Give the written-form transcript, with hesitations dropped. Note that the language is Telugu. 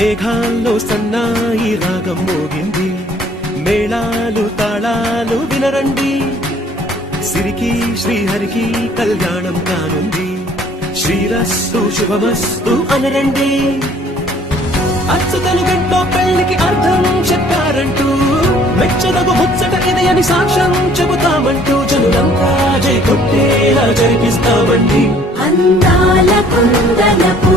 మేఘాల్లో సన్నాయి రాగం మోగింది, మేళాలు తాళాలు వినరండి, సిరికి శ్రీహరికి కళ్యాణం కానుంది, శ్రీరస్తు శుభమస్తు అనరండి. అచ్చుతలు గంటో పెళ్లికి అర్థం చెప్పారంటూ, మెచ్చదగు ముచ్చట ఇది అని సాక్ష్యం చెబుతామంటూ, జనులంతా జై కొట్టేలా జరిపిస్తామండి. అందాల కుందనపు